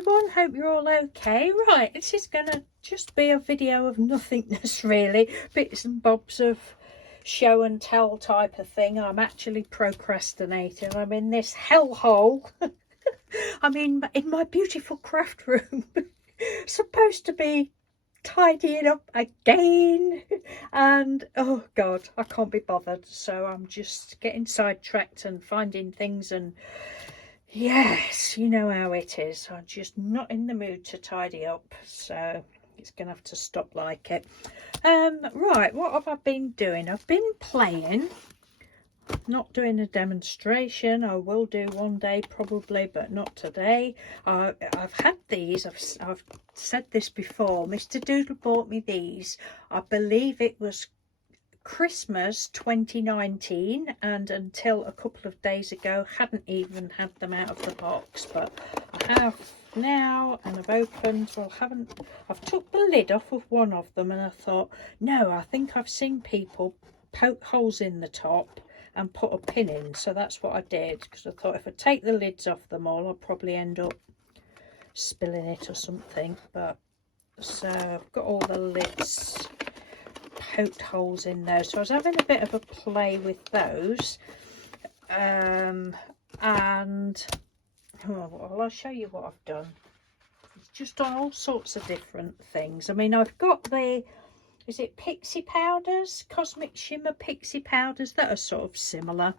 everyone, hope you're all okay. Right, this is gonna just be a video of nothingness really, bits and bobs of show and tell type of thing. I'm actually procrastinating. I'm in this hellhole. I'm in my beautiful craft room, supposed to be tidying up again, and oh god, I can't be bothered, so I'm just getting sidetracked and finding things, and yes, you know how it is. I'm just not in the mood to tidy up, so it's gonna have to stop like it. Right, what have I been doing? I've been playing, not doing a demonstration. I will do one day probably, but not today. I've had these, I've said this before. Mr. Doodle bought me these, I believe it was Christmas 2019, and until a couple of days ago hadn't even had them out of the box, but I have now, and I've opened, well, I've took the lid off of one of them, and I thought, no, I think I've seen people poke holes in the top and put a pin in, so that's what I did, because I thought if I take the lids off them all, I'll probably end up spilling it or something. But so I've got all the lids poked holes in those, so I was having a bit of a play with those, and well, I'll show you what I've done. It's just on all sorts of different things. I mean, I've got the, is it pixie powders, cosmic shimmer pixie powders, that are sort of similar,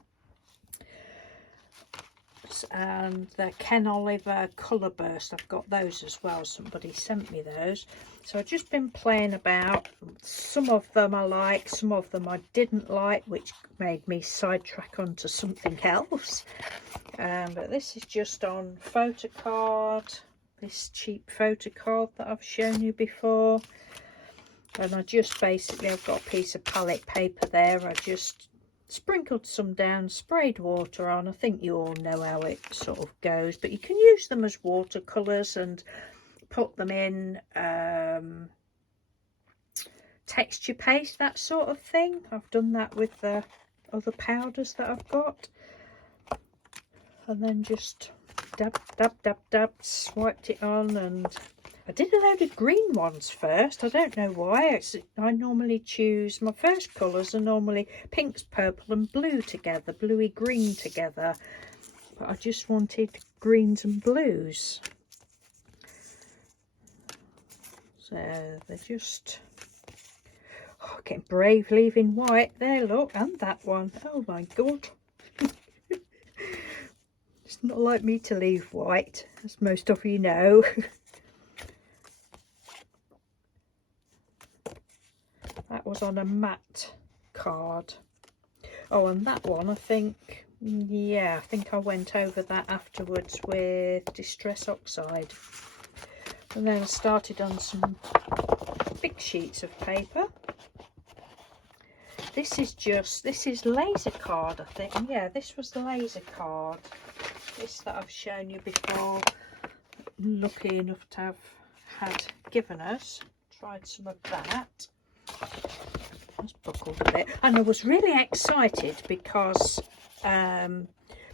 and the Ken Oliver colour burst, I've got those as well. Somebody sent me those, so I've just been playing about. Some of them I like, some of them I didn't like, which made me sidetrack onto something else. But this is just on photo card, this cheap photo card that I've shown you before, and I just basically, I've got a piece of palette paper there, I just sprinkled some down, sprayed water on. I think you all know how it sort of goes, but you can use them as watercolours and put them in texture paste, that sort of thing. I've done that with the other powders that I've got, and then just dab dab dab dab, swiped it on. And I did a load of green ones first. I don't know why. I normally choose, my first colours are normally pinks, purple and blue together, bluey green together, but I just wanted greens and blues, so they're just, oh, getting brave leaving white there, look, and that one. Oh my god. It's not like me to leave white, as most of you know. That was on a matte card. Oh, and that one, I think, yeah, I think I went over that afterwards with Distress Oxide. And then I started on some big sheets of paper. This is laser card, I think. Yeah, this was the laser card. This that I've shown you before. Lucky enough to have had given us. Tried some of that. That's buckled a bit, and I was really excited because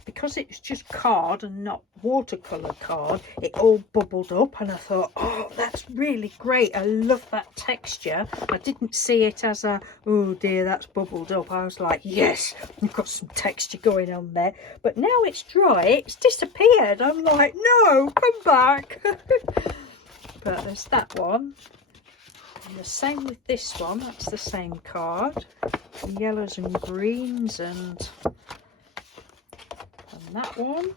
it's just card and not watercolor card, it all bubbled up, and I thought, oh, that's really great, I love that texture. I didn't see it as a, oh dear, that's bubbled up. I was like, yes, you've got some texture going on there. But now it's dry, it's disappeared. I'm like, no, come back. But there's that one. And the same with this one, that's the same card, yellows and greens, and that one,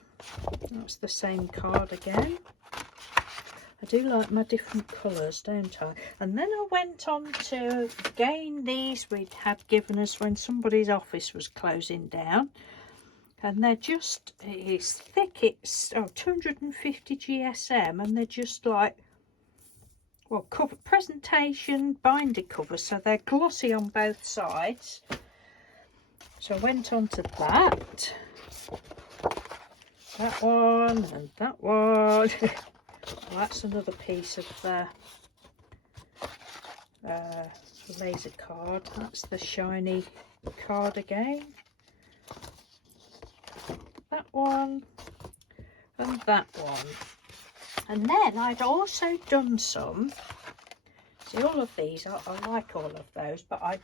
that's the same card again. I do like my different colours, don't I? And then I went on to gain these we'd had given us when somebody's office was closing down, and they're just, it's thick, it's 250 GSM, and they're just like, well, cover, presentation binder cover, so they're glossy on both sides. So I went on to that one and that one. Well, that's another piece of the laser card. That's the shiny card again. That one and that one. And then I'd also done some, see all of these, I like all of those, but I'd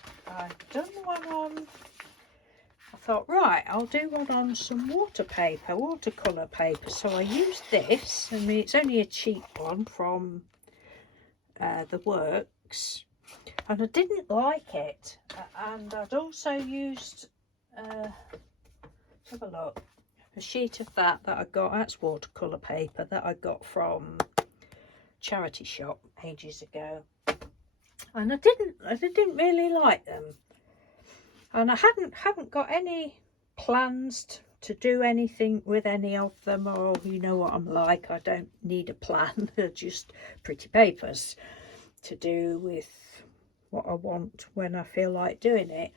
done one on, I thought, right, I'll do one on some watercolour paper. So I used this. I mean, it's only a cheap one from the Works, and I didn't like it. And I'd also used, let's have a look, a sheet of that I got, that's watercolour paper that I got from charity shop ages ago. And I didn't really like them. And I haven't got any plans to do anything with any of them, or you know what I'm like, I don't need a plan. They're just pretty papers to do with what I want when I feel like doing it.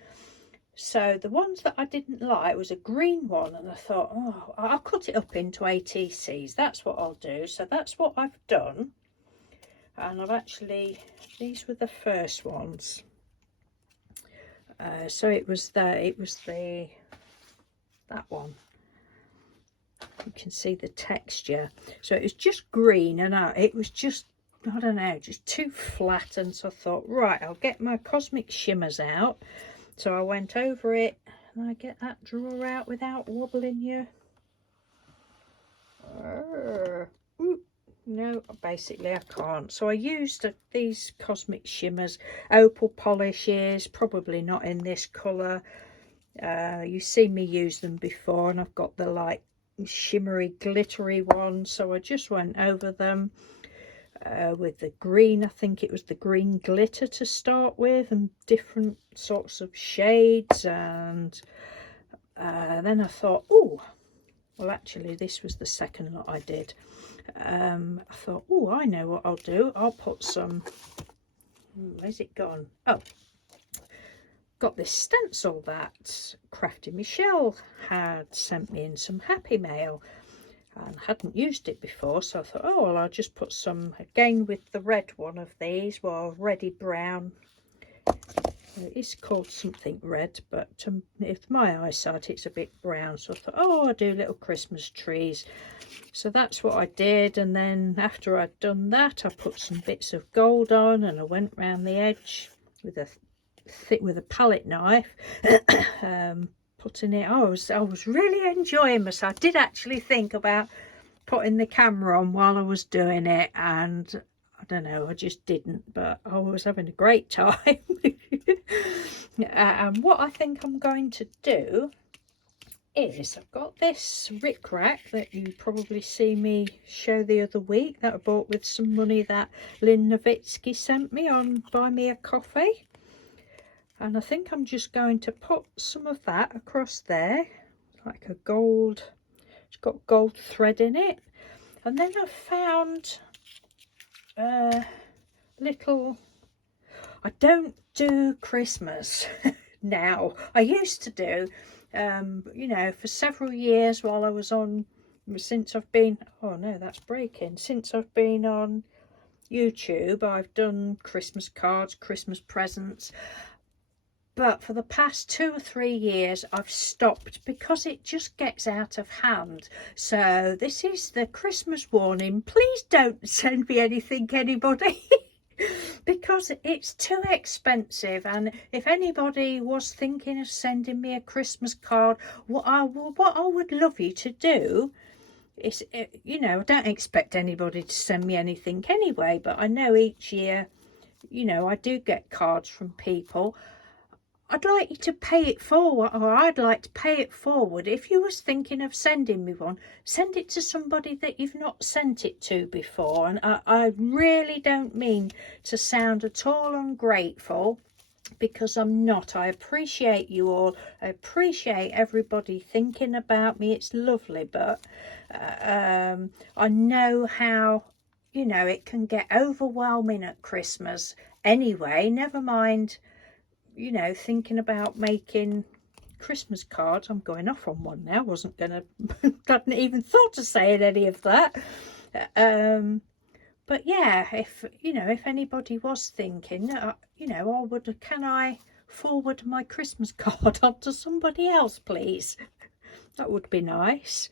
So the ones that I didn't like was a green one, and I thought, oh, I'll cut it up into ATCs, that's what I'll do. So that's what I've done. And I've actually, these were the first ones. So it was that one. You can see the texture. So it was just green, and it was just, I don't know, just too flat. And so I thought, right, I'll get my Cosmic Shimmers out. So I went over it, and I get that drawer out without wobbling you. No, basically I can't. So I used these Cosmic Shimmers, opal polishes, probably not in this colour. You've seen me use them before, and I've got the like shimmery glittery one. So I just went over them with the green, I think it was the green glitter to start with, and different sorts of shades. And then I thought, oh, well actually this was the second lot I did. I thought, oh, I know what I'll do. I'll put some, where's it gone? Oh, got this stencil that Crafty Michelle had sent me in some Happy Mail, and hadn't used it before. So I thought, oh, well, I'll just put some, again with the red one of these, well, reddy brown. It is called something red, but if my eyesight, it's a bit brown. So I thought, oh, I'll do little Christmas trees. So that's what I did. And then after I'd done that, I put some bits of gold on, and I went round the edge with a palette knife, putting it. I was really enjoying myself. I did actually think about putting the camera on while I was doing it, and I don't know, I just didn't, but I was having a great time. And what I think I'm going to do is, I've got this rickrack that you probably see me show the other week that I bought with some money that Lynn Nowitzki sent me on Buy Me a Coffee. And I think I'm just going to put some of that across there, like a gold, it's got gold thread in it. And then I found little, I don't do Christmas now. I used to do, you know, for several years while I was on, since I've been, oh no, that's breaking, since I've been on YouTube, I've done Christmas cards, Christmas presents. But for the past 2 or 3 years, I've stopped because it just gets out of hand. So this is the Christmas warning. Please don't send me anything, anybody, because it's too expensive. And if anybody was thinking of sending me a Christmas card, what I would love you to do is, you know, I don't expect anybody to send me anything anyway, but I know each year, you know, I do get cards from people. I'd like you to pay it forward, or I'd like to pay it forward. If you was thinking of sending me one, send it to somebody that you've not sent it to before. And I really don't mean to sound at all ungrateful, because I'm not. I appreciate you all. I appreciate everybody thinking about me. It's lovely, but I know how, you know, it can get overwhelming at Christmas anyway, never mind, you know, thinking about making Christmas cards. I'm going off on one now. Wasn't gonna hadn't even thought of saying any of that. But yeah, if you know, if anybody was thinking, you know, can I forward my Christmas card on to somebody else, please? That would be nice.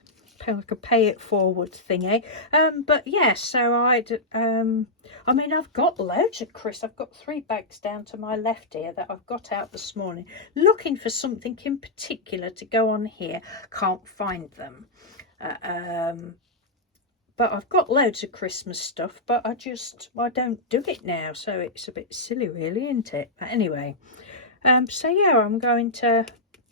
like a pay it forward thingy. But yes, so I mean, I've got loads of crisps. I've got 3 bags down to my left here that I've got out this morning, looking for something in particular to go on here. Can't find them. But I've got loads of Christmas stuff, but I don't do it now, so it's a bit silly really, isn't it? But anyway, so yeah, I'm going to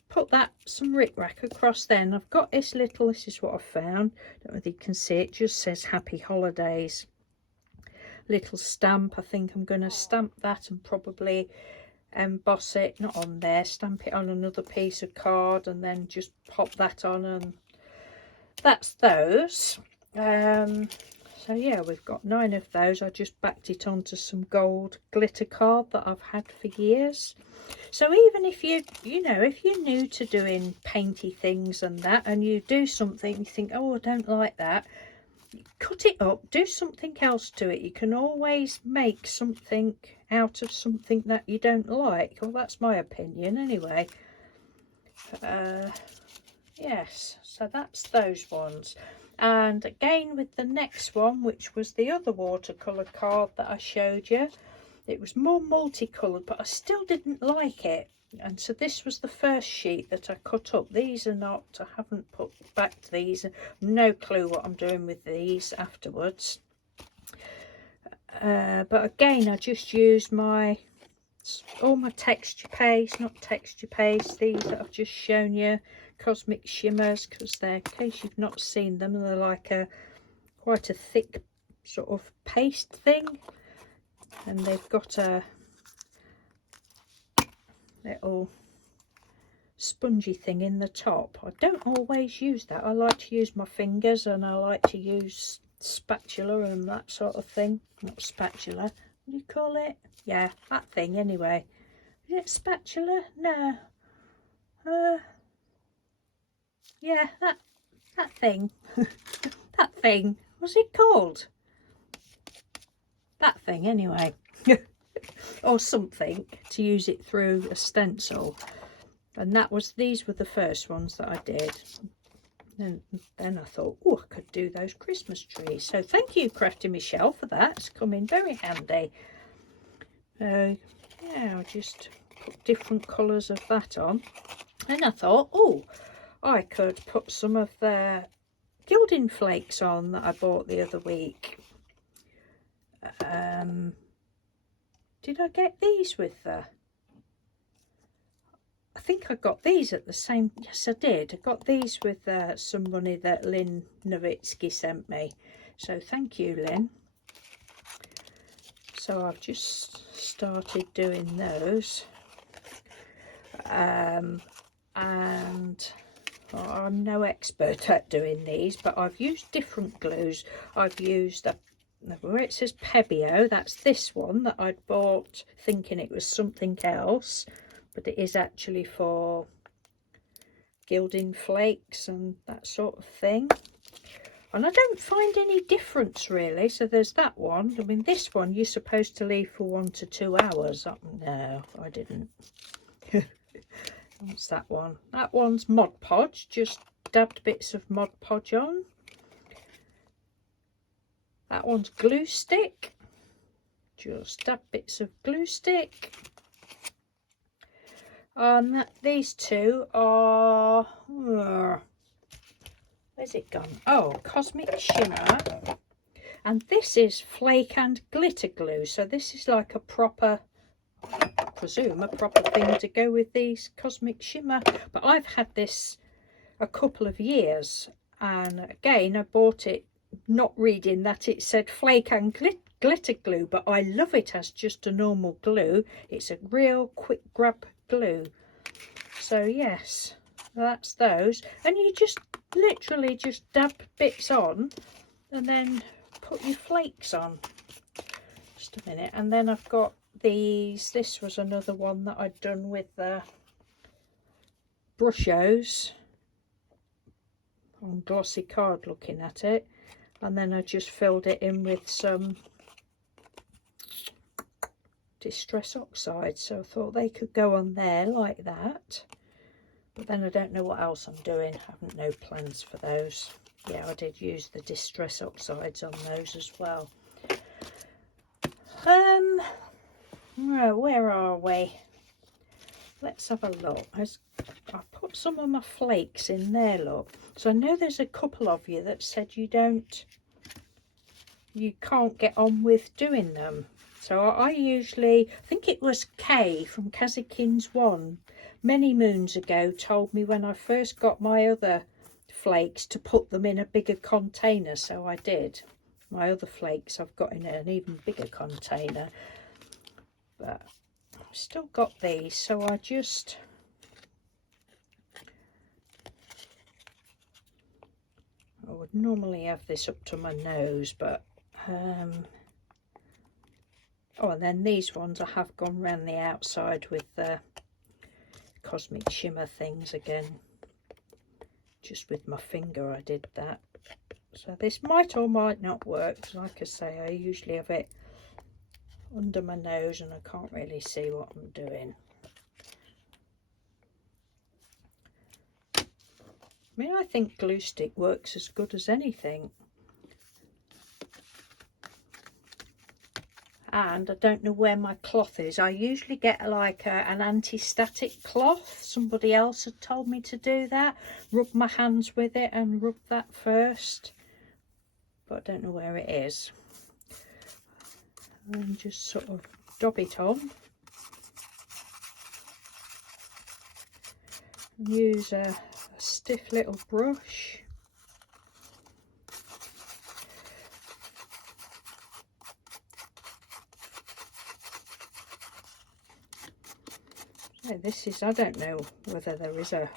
put some rickrack across then. I've got this is what I found. Don't know if you can see it, just says Happy Holidays. Little stamp. I think I'm going to stamp that and probably emboss it, not on there, stamp it on another piece of card and then just pop that on, and that's those. So yeah, we've got 9 of those. I just backed it onto some gold glitter card that I've had for years. So even if if you're new to doing painty things and that, and you do something, you think, oh, I don't like that, cut it up, do something else to it. You can always make something out of something that you don't like. Well, that's my opinion anyway. Yes, so that's those ones. And again with the next one, which was the other watercolour card that I showed you, it was more multicoloured, but I still didn't like it. And so this was the first sheet that I cut up. These are not, I haven't put back these, no clue what I'm doing with these afterwards. But again, I just used all my texture paste, not texture paste, these that I've just shown you, Cosmic Shimmers, because they're, in case you've not seen them, they're like quite a thick sort of paste thing, and they've got a little spongy thing in the top. I don't always use that. I like to use my fingers, and I like to use spatula and that sort of thing. Not spatula, what do you call it? Yeah, that thing anyway. Is it spatula? No. Yeah, that thing. That thing. What's it called? That thing anyway. Or something to use it through a stencil. And these were the first ones that I did. And then I thought, oh, I could do those Christmas trees. So thank you, Crafty Michelle, for that. It's come in very handy. Yeah, I just put different colours of that on. And I thought, oh, I could put some of the gilding flakes on that I bought the other week. Did I get these with the... I think I got these at the same... Yes, I did. I got these with some money that Lynn Nowitzki sent me. So thank you, Lynn. So I've just started doing those. And I'm no expert at doing these, but I've used different glues. I've used where it says Pebeo, that's this one that I'd bought thinking it was something else, but it is actually for gilding flakes and that sort of thing. And I don't find any difference really. So there's that one. I mean, this one you're supposed to leave for 1 to 2 hours. No, I didn't. What's that one? That one's Mod Podge, just dabbed bits of Mod Podge on. That one's Glue Stick, just dab bits of glue stick. And these two are, where's it gone? Oh, Cosmic Shimmer. And this is Flake and Glitter Glue. So this is like a proper, I presume, a proper thing to go with these Cosmic Shimmer. But I've had this a couple of years. And again, I bought it not reading that it said Flake and Glitter Glue. But I love it as just a normal glue. It's a real quick grab glue. So yes, that's those. And you just literally just dab bits on and then put your flakes on. Just a minute. And then I've got these. This was another one that I'd done with the Brushos on glossy card looking at it. And then I just filled it in with some Distress Oxide. So I thought they could go on there like that. But then I don't know what else I'm doing. I haven't no plans for those. yeah, I did use the Distress Oxides on those as well. Well, where are we? Let's have a look. I put some of my flakes in there, look. So I know there's a couple of you that said you can't get on with doing them. So I usually, I think it was Kay from Kazikins 1 many moons ago told me when I first got my other flakes to put them in a bigger container, so I did. My other flakes I've got in an even bigger container, but I've still got these, so I would normally have this up to my nose, but oh, and then these ones I have gone round the outside with the cosmic shimmer things again. Just with my finger I did that. So this might or might not work. Like I say, I usually have it under my nose and I can't really see what I'm doing. I mean, I think glue stick works as good as anything. And I don't know where my cloth is. I usually get like an anti-static cloth. Somebody else had told me to do that. Rub my hands with it and rub that first. But I don't know where it is. And just sort of dab it on. Use a stiff little brush. So this is, I don't know whether there is a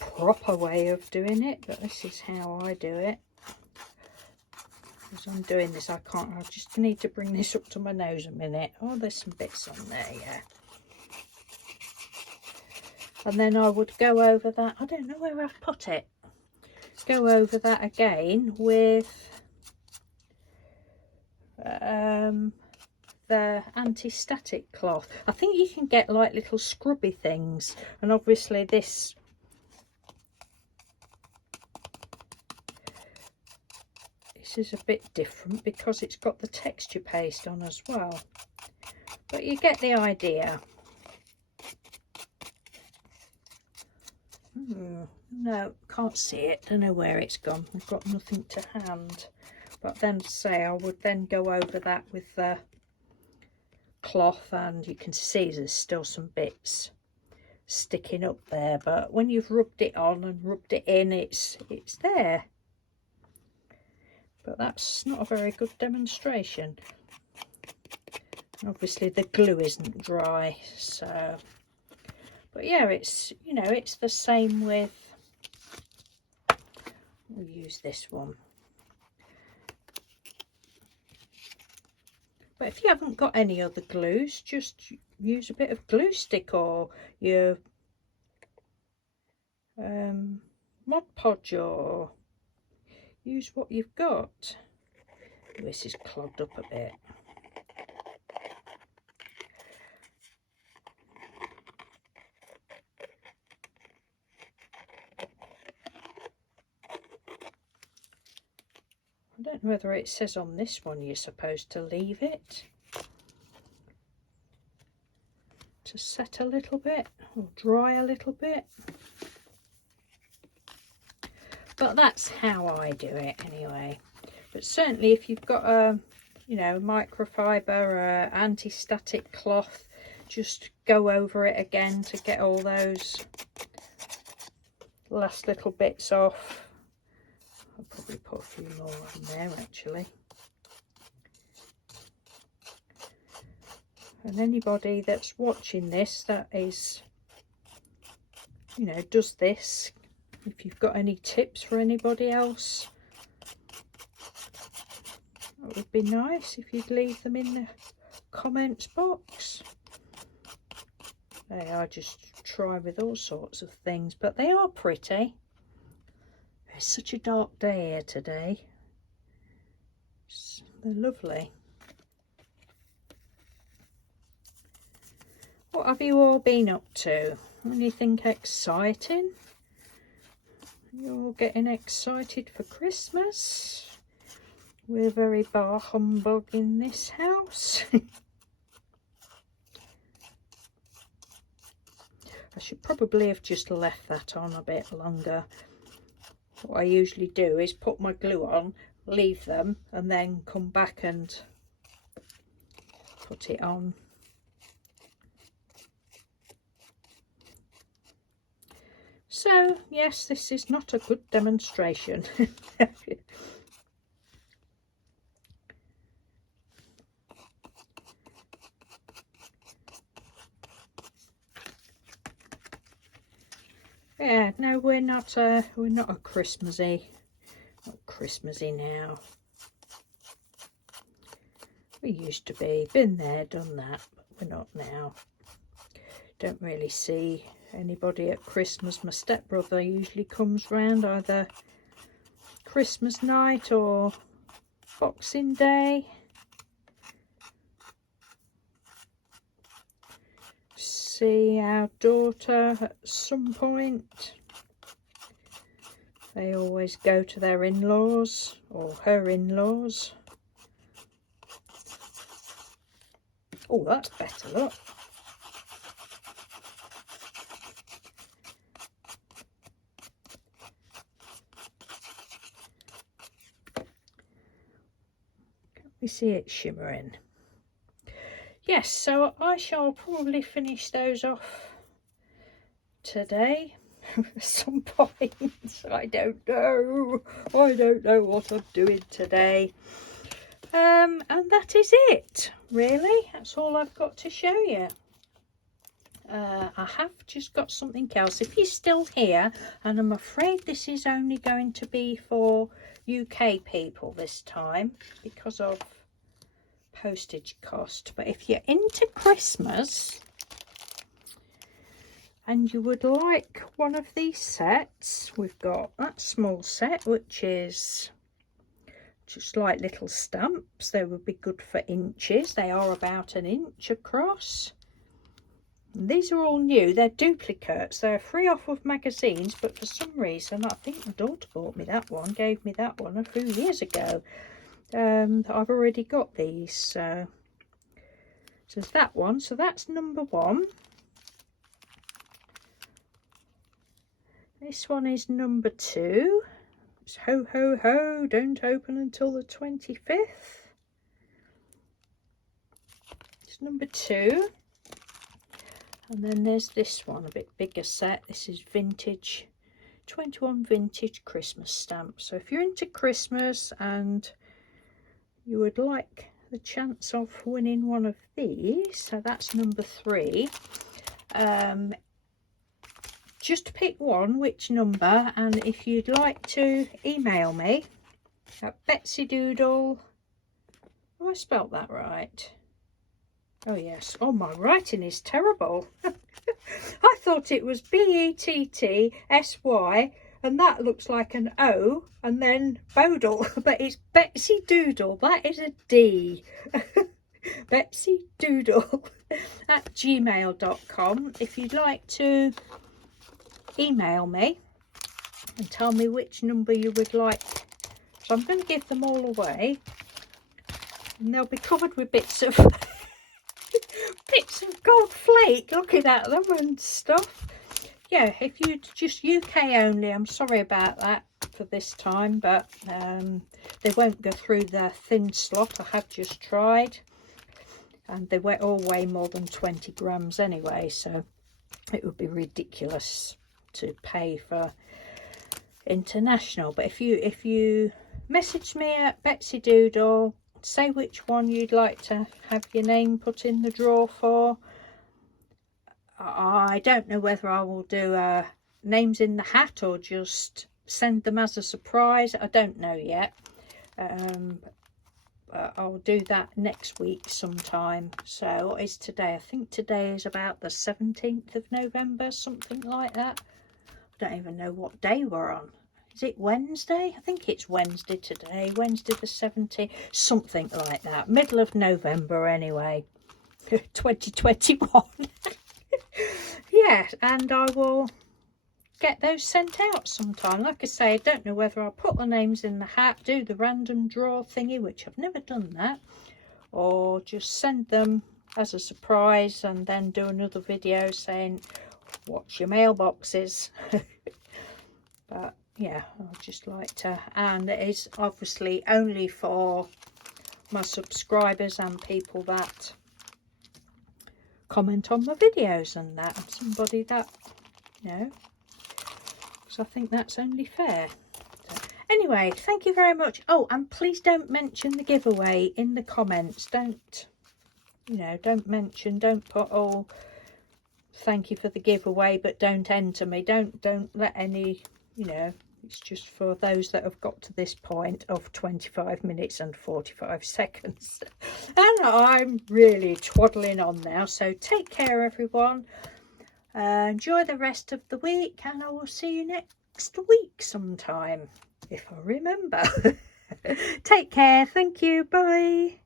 proper way of doing it, but this is how I do it. As I'm doing this, I just need to bring this up to my nose a minute. Oh, there's some bits on there, yeah. And then I would go over that, I don't know where I've put it. Go over that again with the anti-static cloth. I think you can get like little scrubby things, and obviously this is a bit different because it's got the texture paste on as well, but you get the idea. No, can't see it, don't know where it's gone. I've got nothing to hand. But then say I would then go over that with the cloth, and you can see there's still some bits sticking up there, but when you've rubbed it on and rubbed it in, it's there. But that's not a very good demonstration. Obviously the glue isn't dry, so, but yeah, it's, you know, it's the same with, we'll use this one. But if you haven't got any other glues, just use a bit of glue stick or your Mod Podge, or use what you've got. This is clogged up a bit. I don't know whether it says on this one you're supposed to leave it to set a little bit or dry a little bit, but that's how I do it anyway. But certainly if you've got a, you know, microfiber or anti-static cloth, just go over it again to get all those last little bits off. I'll probably put a few more in there actually. And anybody that's watching this that is, you know, does this, if you've got any tips for anybody else, it would be nice if you'd leave them in the comments box. I just try with all sorts of things, but they are pretty. It's such a dark day here today. They're lovely. What have you all been up to? Anything exciting? You're getting excited for Christmas. We're very bar humbug in this house. I should probably have just left that on a bit longer. What I usually do is put my glue on, leave them, and then come back and put it on. So, yes, this is not a good demonstration. Yeah, no, we're not a Christmassy, not Christmassy now. We used to be, been there, done that, but we're not now. Don't really see anybody at Christmas. My stepbrother usually comes round either Christmas night or Boxing Day. See our daughter at some point. They always go to their in-laws or her in-laws. Oh, that's better, look. We see it shimmering. Yes, so I shall probably finish those off today at some point. I don't know what I'm doing today. And that is it, really. That's all I've got to show you. I have just got something else. If you're still here, and I'm afraid this is only going to be for UK people this time because of postage cost, but if you're into Christmas and you would like one of these sets, we've got that small set which is just like little stamps. They would be good for inches. They are about an inch across. And these are all new. They're duplicates. They're free off of magazines, but for some reason I think my daughter bought me that one, gave me that one a few years ago. I've already got these, so there's that one. So that's number 1. This one is number 2. It's ho ho ho, don't open until the 25th. It's number 2. And then there's this one, a bit bigger set. This is vintage, 21 vintage Christmas stamps. So if you're into Christmas and you would like the chance of winning one of these, so that's number 3. Just pick one, which number, and if you'd like to email me at betsydoodle. Have I spelt that right? Oh yes. Oh, my writing is terrible. I thought it was BETTSY, and that looks like an O, and then Bodle, but it's Betsy Doodle. That is a D. Betsy Doodle at gmail.com. If you'd like to email me and tell me which number you would like. So I'm going to give them all away, and they'll be covered with bits of bits of gold flake looking at them and stuff. Yeah, if you just UK only, I'm sorry about that for this time, but they won't go through the thin slot. I have just tried, and they all weigh more than 20 grams anyway, so it would be ridiculous to pay for international. But if you message me at Betsy Doodle, say which one you'd like to have your name put in the draw for. I don't know whether I will do names in the hat or just send them as a surprise. I don't know yet. I'll do that next week sometime. So what is today? I think today is about the 17th of November, something like that. I don't even know what day we're on. Is it Wednesday? I think it's Wednesday today. Wednesday the 17th, something like that. Middle of November anyway. 2021. Yeah, and I will get those sent out sometime. Like I say, I don't know whether I'll put the names in the hat, do the random draw thingy, which I've never done that, or just send them as a surprise and then do another video saying watch your mailboxes. But yeah, I'd just like to, and it is obviously only for my subscribers and people that comment on my videos and that, and somebody that, you know, because I think that's only fair. So, anyway, thank you very much. Oh, and please don't mention the giveaway in the comments. Don't, you know, don't mention, don't put, oh, thank you for the giveaway, but don't enter me. Don't let any, you know, it's just for those that have got to this point of 25 minutes and 45 seconds. And I'm really twaddling on now. So take care, everyone. Enjoy the rest of the week, and I will see you next week sometime, if I remember. Take care. Thank you. Bye.